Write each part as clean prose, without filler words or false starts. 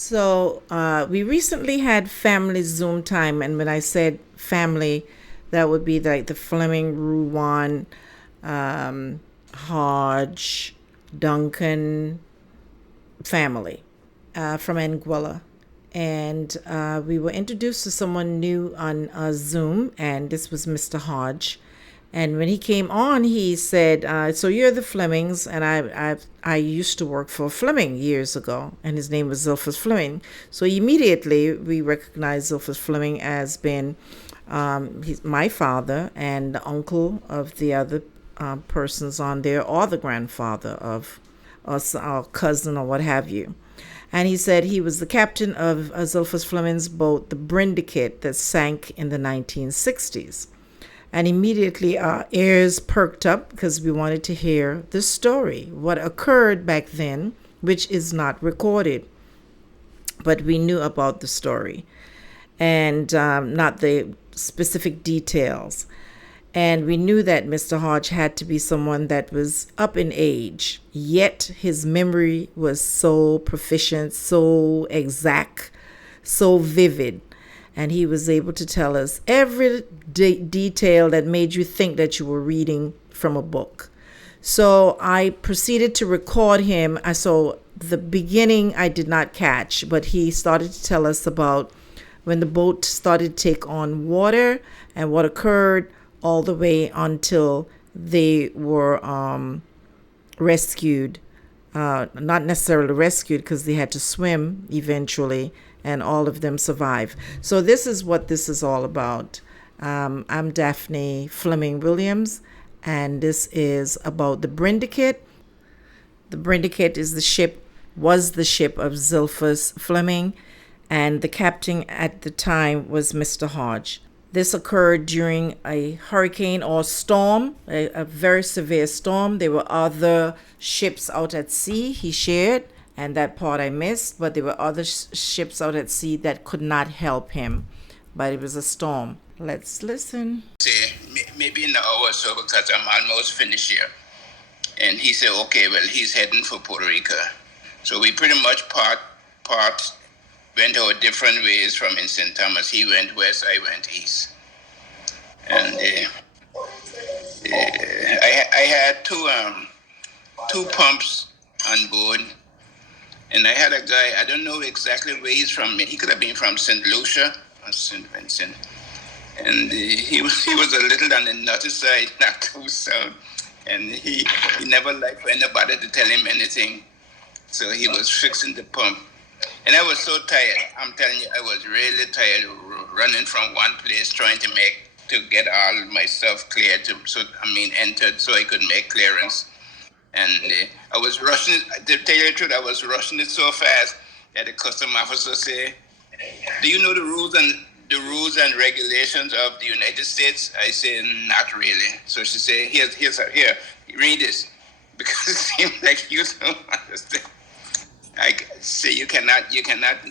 So we recently had family Zoom time, and when I said family, that would be like the Fleming, Ruwan, Hodge, Duncan family from Anguilla. And we were introduced to someone new on Zoom, and this was Mr. Hodge. And when he came on, he said, "So you're the Flemings, and I used to work for Fleming years ago, and his name was Zilphus Fleming." So immediately we recognized Zilphus Fleming as being he's my father and the uncle of the other persons on there, or the grandfather of us, our cousin, or what have you. And he said he was the captain of Zilphus Fleming's boat, the Brindicate, that sank in the 1960s. And immediately our ears perked up because we wanted to hear the story, what occurred back then, which is not recorded. But we knew about the story and not the specific details. And we knew that Mr. Hodge had to be someone that was up in age, yet his memory was so proficient, so exact, so vivid. And he was able to tell us every detail that made you think that you were reading from a book. So I proceeded to record him. So the beginning I did not catch, but he started to tell us about when the boat started to take on water and what occurred all the way until they were rescued. Not necessarily rescued because they had to swim eventually, and all of them survived. So this is what this is all about. I'm Daphne Fleming Williams, and this is about the Brindicate. The Brindicate was the ship of Zilphus Fleming, and the captain at the time was Mr. Hodge. This occurred during a hurricane or storm, a very severe storm. There were other ships out at sea he shared, and that part I missed, but there were other ships out at sea that could not help him. But it was a storm. Let's listen. Say, maybe an hour or so because I'm almost finished here. And he said, okay, well, he's heading for Puerto Rico. So we pretty much went our different ways from in St. Thomas. He went west, I went east. And I had two pumps on board. And I had a guy, I don't know exactly where he's from. He could have been from St. Lucia or St. Vincent. And he was a little on the naughty side, not too sound. And he never liked for anybody to tell him anything. So he was fixing the pump. And I was so tired. I'm telling you, I was really tired running from one place trying to get all my stuff cleared, entered so I could make clearance. And I was rushing it. To tell you the truth, I was rushing it so fast that the custom officer said, "Do you know the rules and regulations of the United States?" I said, "Not really." So she said, "Here, read this," because it seemed like you don't understand. I say you cannot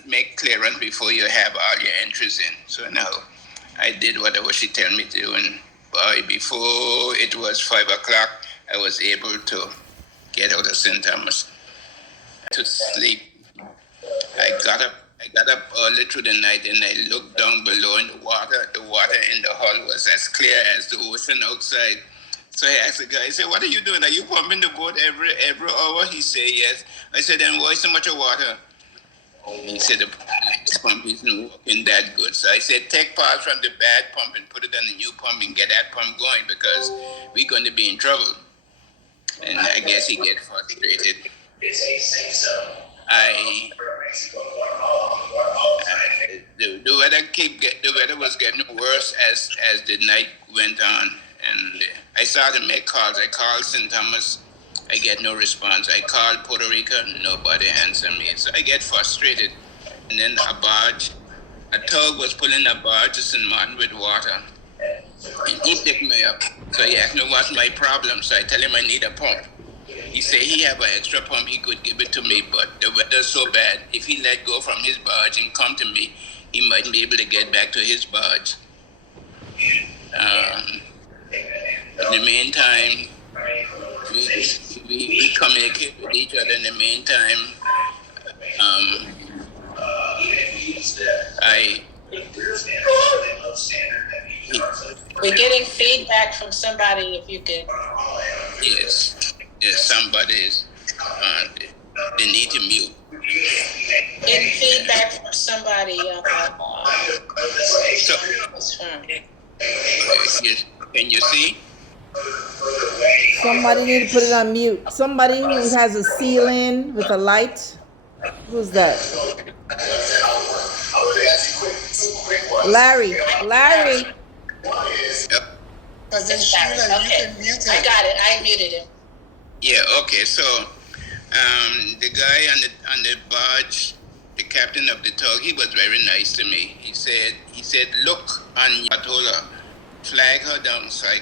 make clearance before you have all your entries in. So no, I did whatever she told me to, and before it was 5 o'clock, I was able to get out of St. Thomas to sleep. I got up early through the night, and I looked down below in the water. The water in the hull was as clear as the ocean outside. So I asked the guy, I said, "What are you doing? Are you pumping the boat every hour?" He said, "Yes." I said, "Then why so much of water?" He said, "The pump isn't working that good." So I said, "Take parts from the bad pump and put it on the new pump and get that pump going because we're going to be in trouble." And I guess he get frustrated. The weather was getting worse as the night went on, and I started to make calls. I called St. Thomas, I get no response. I called Puerto Rico, nobody answered me. So I get frustrated. And then a tug was pulling a barge to St. Martin with water. And he picked me up. So he asked me what's my problem. So I tell him I need a pump. He said he have an extra pump, he could give it to me, but the weather's so bad. If he let go from his barge and come to me, he might be able to get back to his barge. In the meantime, we communicate with each other. In the meantime, We're getting feedback from somebody. If you could. Yes. Yes, somebody is. They need to mute. Getting feedback from somebody. So, yes. Can you see? Somebody need to put it on mute. Somebody who has a ceiling with a light. Who's that? Larry. Larry. Yep. Okay. I got it. I muted him. Yeah. Okay. So, the guy on the barge, the captain of the tug, he was very nice to me. He said, look on your Patola, flag her down. So I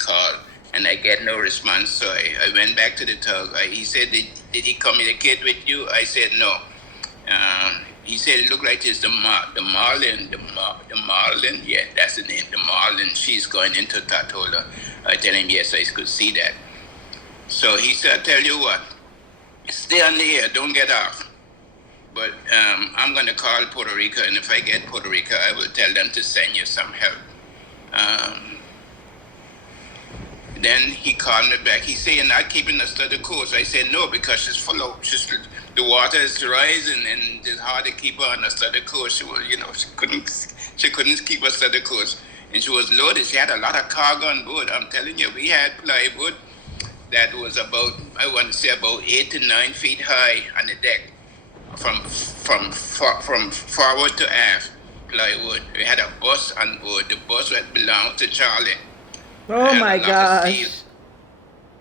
call, and I get no response. So I went back to the tug. He said, did he communicate with you? I said no. He said it looked like it's the Marlin. Yeah, that's the name, the Marlin. She's going into Tatola. I tell him yes, I could see that. So he said, I tell you what, stay on the air, don't get off. But I'm going to call Puerto Rico, and if I get Puerto Rico, I will tell them to send you some help. Then he called me back. He said, you're not keeping us to the course. I said, no, because the water is rising, and it's hard to keep her on a steady course. She couldn't keep us to the course. And she was loaded. She had a lot of cargo on board. I'm telling you, we had plywood that was about 8 to 9 feet high on the deck, from forward to aft. Plywood. We had a bus on board. The bus that belonged to Charlie. Oh my gosh.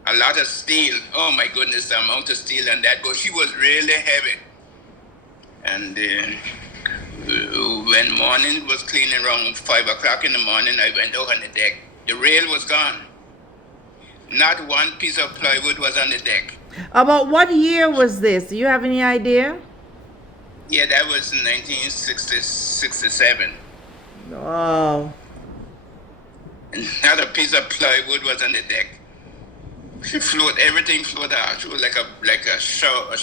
A lot of steel. Oh my goodness, the amount of steel on that boat. She was really heavy. And when morning was cleaning around 5 o'clock in the morning, I went out on the deck. The rail was gone. Not one piece of plywood was on the deck. About what year was this? Do you have any idea? Yeah, that was in 1967. Oh. Not a piece of plywood was on the deck. Everything floated out. She was like a shoal.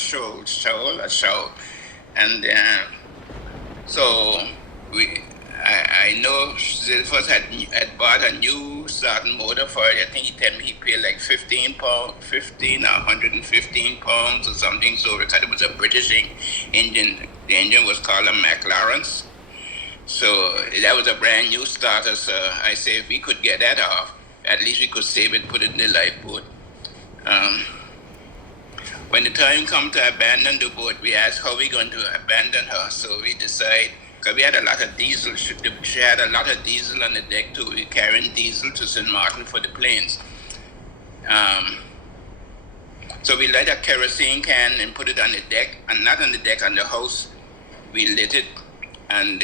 And so I know Zilphus had bought a new starting motor for it. I think he told me he paid like 15 or 115 pounds or something. So because it was a British engine, the engine was called a McLaren's. So that was a brand new starter. So I said if we could get that off, at least we could save it, put it in the lifeboat. When the time come to abandon the boat, we asked how we going to abandon her. So we decide, because we had a lot of diesel. She had a lot of diesel on the deck too. We carrying diesel to St. Martin for the planes. So we light a kerosene can and put it on the deck, and not on the deck, on the house. We lit it, and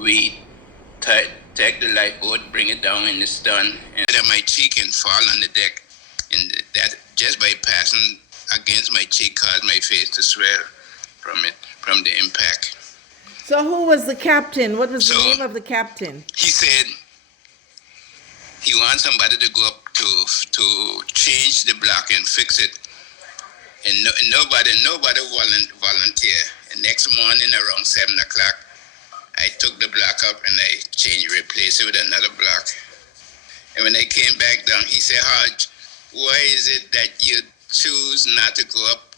we take the lifeboat, bring it down in the stern, and my cheek and fall on the deck. And that just by passing against my cheek caused my face to swell from the impact. So who was the captain? What was the name of the captain? He said he wants somebody to go up to change the block and fix it. And nobody volunteered. And next morning around 7 o'clock, I took the block up and I replaced it with another block. And when I came back down, he said, Hodge, why is it that you choose not to go up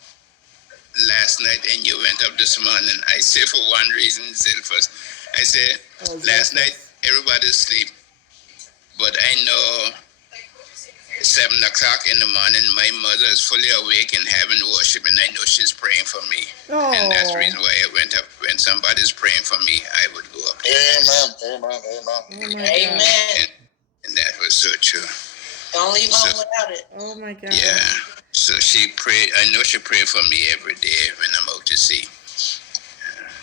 last night and you went up this morning? I said, for one reason, Zilphus. I said, last night everybody's asleep, but I know 7 o'clock in the morning, my mother is fully awake and having worship, and I know she's praying for me. Oh. And that's the reason why I went up. When somebody's praying for me, I would go up. Amen. And that was so true. Don't leave home without it. Oh my God. Yeah. So she prayed. I know she prayed for me every day when I'm out to sea.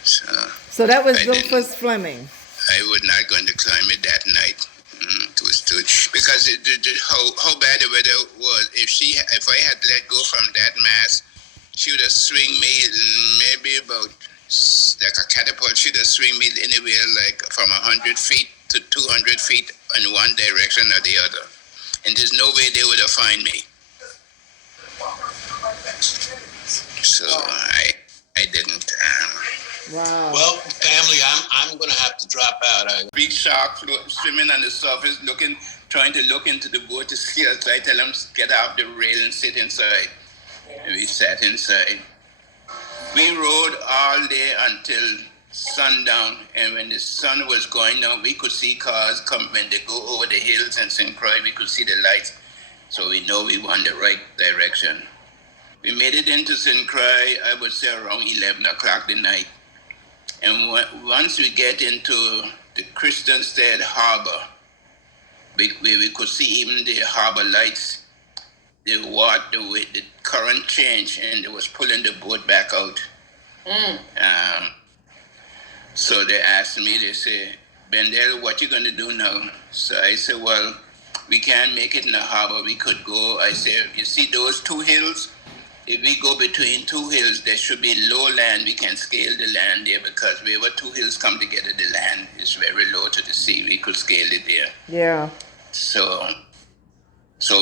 So that was Zilphus Fleming. I was not going to climb it that night. It was too, because how bad the weather was. If I had let go from that mast, she would have swung me maybe about like a catapult. She would have swung me anywhere like from 100 feet to 200 feet in one direction or the other. And there's no way they would have found me. So I didn't. Wow. Well, family, I'm gonna have to drop out. Big shark swimming on the surface, looking, trying to look into the boat to see us. I tell them get off the rail and sit inside. And we sat inside. We rode all day until sundown, and when the sun was going down, we could see cars come when they go over the hills and St. Croix. We could see the lights, so we know we were in the right direction. We made it into St. Croix, I would say around 11 o'clock the night. And once we get into the Christiansted Harbor, we could see even the harbor lights, the current changed, and it was pulling the boat back out. Um, so they asked me, they say, Bendel, what you going to do now? So I said, well, we can't make it in the harbor. We could go. I said, you see those two hills? If we go between two hills, there should be low land. We can scale the land there because wherever two hills come together, the land is very low to the sea. We could scale it there. Yeah. So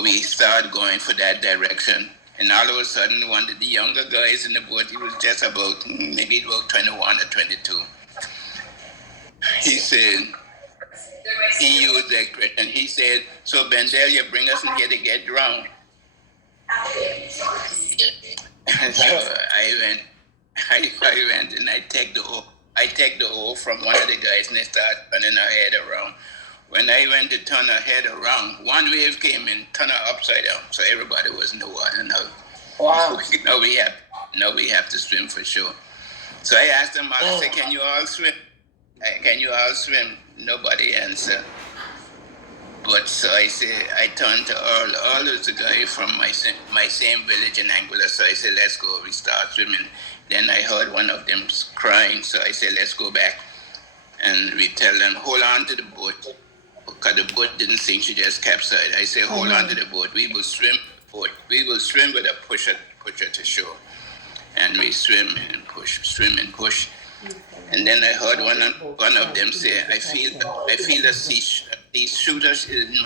we started going for that direction. And all of a sudden, one of the younger guys in the boat, he was just about, maybe about 21 or 22. He said, he used that expression. He said, so Bendel, you bring us in here to get drowned. And so I went and I take the oar from one of the guys and I start turning her head around. When I went to turn her head around, one wave came and turned her upside down. So everybody was in the water now. Wow. Now we have to swim for sure. So I asked them, I said, can you all swim? Can you all swim? Nobody answered. But so I turned to Earl. Earl is the guy from my same village in Anguilla. So I said, let's go. We start swimming. Then I heard one of them crying. So I said, let's go back. And we tell them, hold on to the boat. Because the boat didn't sink, she just capsized. I said, hold on to the boat. We will swim with a pusher to shore. And we swim and push. And then I heard one of them say, I feel a sea shooter.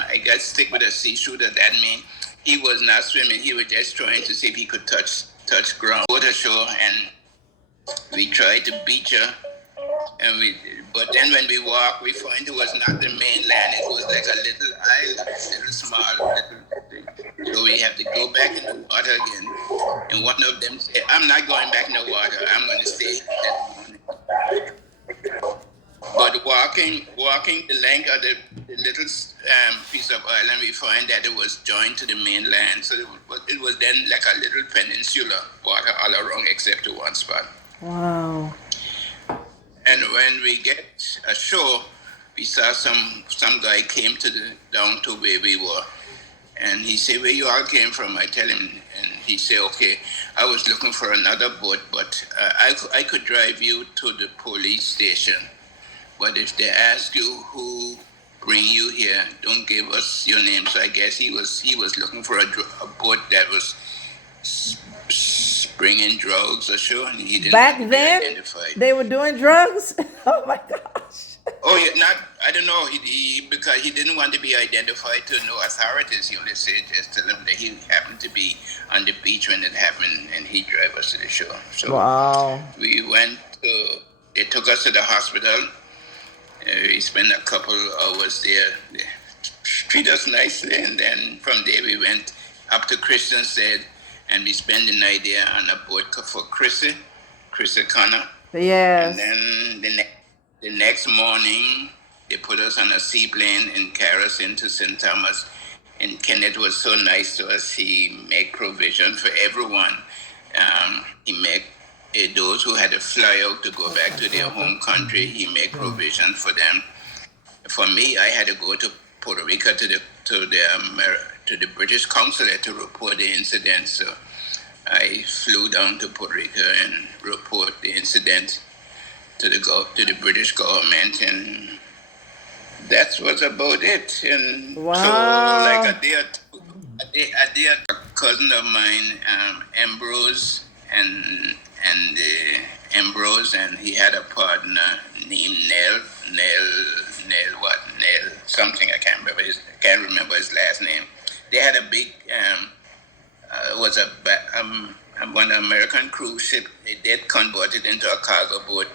I got stick with a sea shooter. That means he was not swimming. He was just trying to see if he could touch ground. Go to shore, and we tried to beach her. But then when we walk, we find it was not the mainland. It was like a little island, little small thing. So we have to go back in the water again. And one of them said, I'm not going back in the water. I'm going to stay. But walking the length of the little piece of island, we find that it was joined to the mainland. So it was then like a little peninsula, water all around except to one spot. Wow. And when we get ashore, we saw some guy came down to where we were. And he said, where you all came from? I tell him, and he said, okay, I was looking for another boat, but I could drive you to the police station. But if they ask you who bring you here, don't give us your name. So I guess he was looking for a boat that was bringing drugs or so, and he didn't Back want to then, be identified. they were doing drugs? Oh my gosh. Oh yeah, I don't know. Because he didn't want to be identified to no authorities. He only said just tell them that he happened to be on the beach when it happened, and he drove us to the shore. So wow. They took us to the hospital. We spent a couple hours there. They treated us nicely, and then from there we went up to Christiansted, and we spent the night there on a boat for Chrissy Connor. Yes. And then the next morning, they put us on a seaplane and carried us into St. Thomas. And Kenneth was so nice to us. He made provision for everyone. He made those who had to fly out to go back to their home country. He made provision for them. For me, I had to go to Puerto Rico to the British consulate to report the incident. So I flew down to Puerto Rico and report the incident to the British government, and that was about it. And wow. So like a day, a cousin of mine, Ambrose, and he had a partner named Nell something. I can't remember his last name. They had a big one American cruise ship. They did convert it into a cargo boat,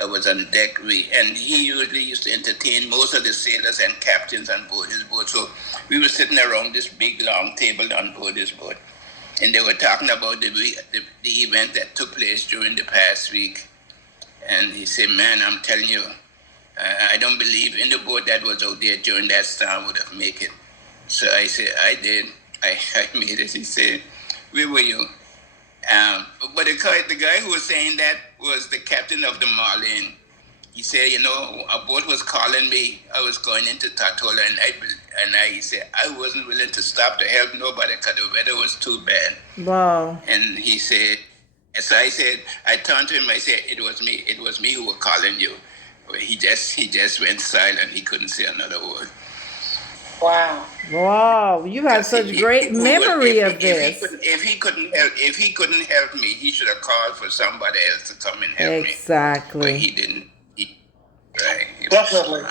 was on deck. And he usually used to entertain most of the sailors and captains on board his boat. So we were sitting around this big long table on board his boat, and they were talking about the event that took place during the past week. And he said, "Man, I'm telling you, I don't believe in the boat that was out there during that storm would have made it." So I said, "I did. I made it." He said, "Where were you?" But the guy who was saying that was the captain of the Marlin. He said, a boat was calling me. I was going into Tatola, he said I wasn't willing to stop to help nobody because the weather was too bad. Wow. And he said, so I said, I turned to him. I said, it was me who was calling you. But he just went silent. He couldn't say another word. Wow. Wow. You have such great memory of this. If he couldn't help me, he should have called for somebody else to come and help me. Exactly. But he didn't. Right. Definitely.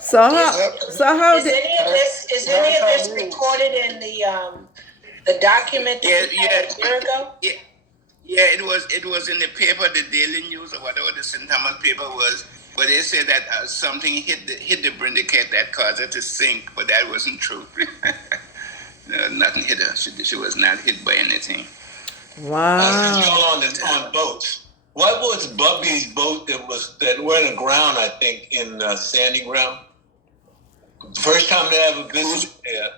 So how is any of this recorded in the document that you had a year ago? Yeah, it was in the paper, the Daily News or whatever the St. Thomas paper was. But they said that something hit the Brindicate that caused her to sink, but that wasn't true. No, nothing hit her. She was not hit by anything. Wow. On boats. What was Bubby's boat that went aground? I think in Standing Ground. The first time they ever visited there.